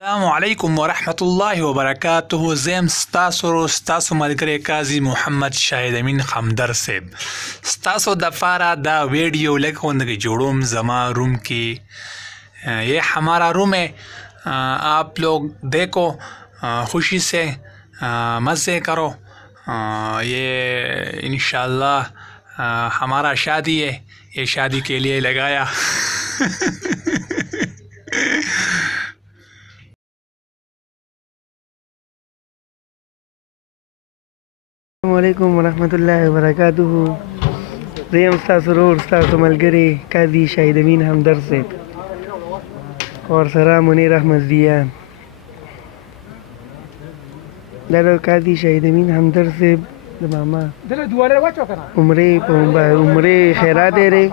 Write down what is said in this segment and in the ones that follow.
السلام علیکم ورحمت الله وبرکاته. زم ستاسو ملګری قاضي محمد شاهد امین خمدر صاحب ستاسو د فارا دا ویڈیو لکھوندگی جوڑوم زما روم کی. یہ ہمارا روم ہے. آپ لوگ دیکھو خوشی سے مزے کرو. یہ انشاءاللہ ہمارا شادی ہے. یہ شادی کے لیے لگایا. السلام علیکم ورحمۃ اللہ وبرکاتہ. زیم ستاسو ورور ستاسو ملګری قاضي شاهد امین همدرد صاحب اور سره منیر احمد دیان. دا د قاضي شاهد امین همدرد صاحب د ماما عمرې خیرات دی.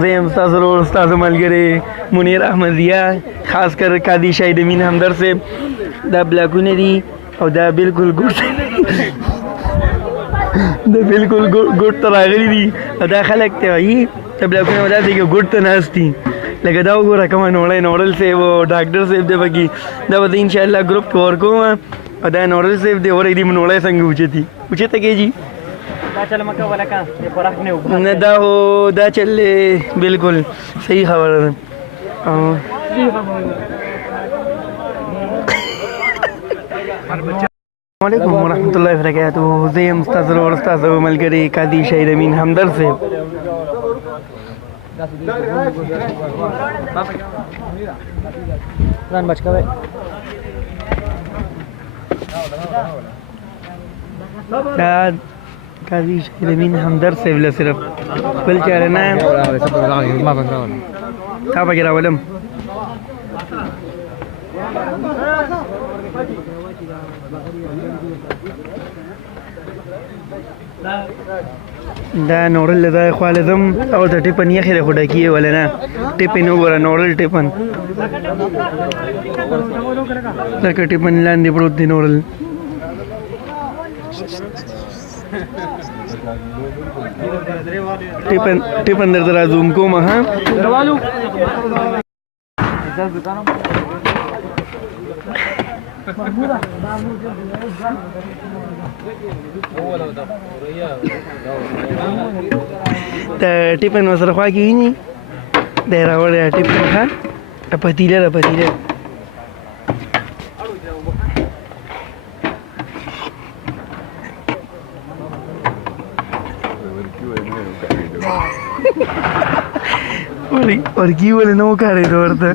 زیم ستاسو ورور ستاسو ملګری منیر احمد دیان خاص کر قاضي شاهد امین همدرد صاحب دا بلاکونه دي او دا بالکل ګوټ دا بالکل ګوټ ته راغلي دي. دا خلک ته وایي دا بلاکونه وداسې کې ګوټ ته ناست دي. لکه دا وګوره کومه نوړل صاحب او ډاکټر صاحب دی پکې. دا به زه انشاءالله ګروپ کې ورکوم. او دا نوړل صاحب دی ورې دي نوړی څنګه اوچته کېږي. نه دا هو دا چل بالکل صحیح خبره ده. السلام علیکم ورحمۃ اللہ وبرکاتہ. زه یم ستاسو ورور ستاسو ملګری قاضي شاهد امین همدرد صاحب. دا قاضي شاهد امین همدرد صاحب له صرف بل چاره نه تا پکې راولم. دا نوړل له ځای خوا لیدم او د ټیپن یخې دی خو ډکي یې ولې نه ټیپن وګوره نوړل ټیپن لکه ټیپن لاندې پروت دی نوړل. ټیپن درته را زوم کوم. ها د ټیپن ورسره خوا کې ویني دی راوړی ټیپن ښه پتیله ده پتیله. ورکي ولې نه وکارېده ورته.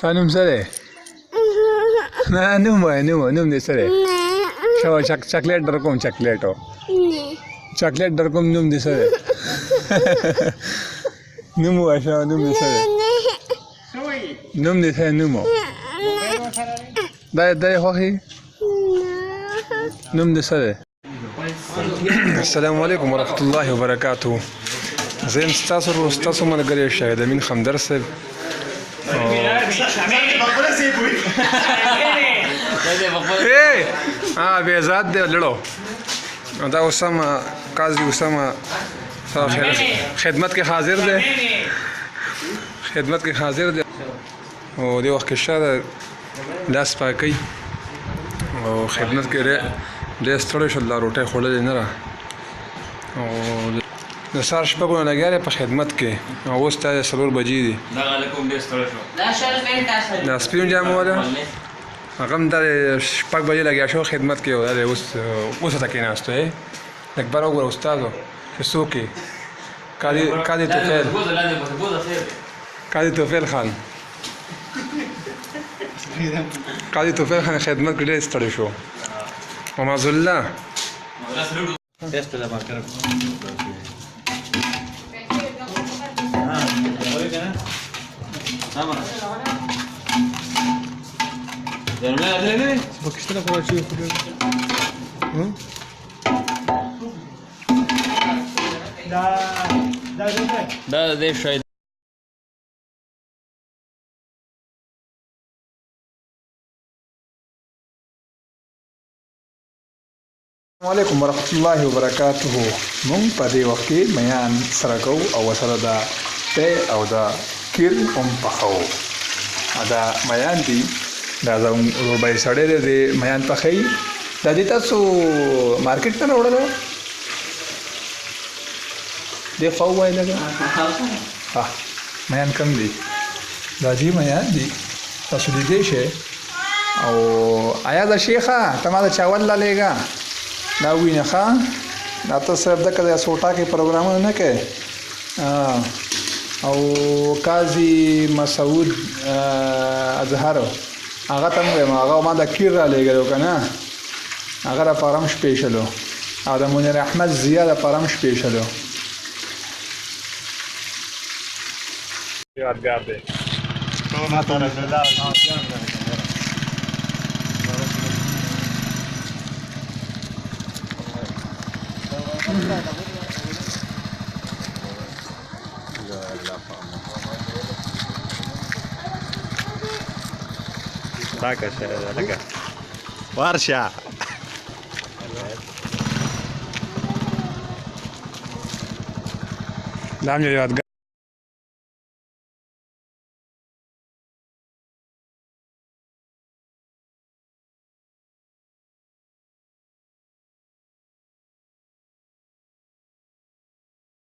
تا نوم څه دی؟ نه نوم وایه نوم دې څه دی؟ چاکلیټ در کوم چاکلیټ در کوم نوم دې څه دی؟ نوم ووایه ښه نوم دې څه دی؟ نوم دې څه دی؟ نوم دا یې خوښي؟ نوم دې څه دی؟ السلام علیکم ورحمۃ اللہ وبرکاتہ. زه یم ستاسو ورور ستاسو ملګری شاهد امین خمدر صاحب. بېزاد دی لړو. دا اسامه قاضي اسامه خدمت کې حاضر دی او دې وخت کې شاده لاس پاکوي او خدمت کې ډېر ستړی شول. دا روټۍ خوړلې نه ده او د سهار شپږو نه لګیا دی په خدمت کې او اوس ته 4 بجې دي دا سپین جامه والا هغه هم دا 6 بجې لګیا شو خدمت کې او دا اوس ته کېناستو لږ بره وګوره استادو چې څوک یې قاضي توفیل خان قاضي توفیل خان خدمت کې ډېر ستړی شو ومعاذ الله دا دې شاید السلام علیکم ورحمۃ اللہ وبرکاتہ مونږ په دې وخت کې میان سره کوو او سره دا ته او دا کیر هم پخو دا میان دي دا زموږ روبای سړی دی میان پخی دا دې تاسو مارکیټ ته راوړل دی خو وای لګا ها میان کم دي دا دې میان دي تاسو دې شي او آیا دا شیخه تمہارا چاول لا لےګا دا وینه ښه دا ته صرف د کده اسوټا کې پروګرامونه نه کوي او قاضي مسعود اظهر هغه ته مو هغه ما د کیر را لګلو کنه هغه را پرم سپیشلو او د منیر احمد زیاده پرم سپیشلو یادګار دی راکه شه لکه ورشه دا مې یادګار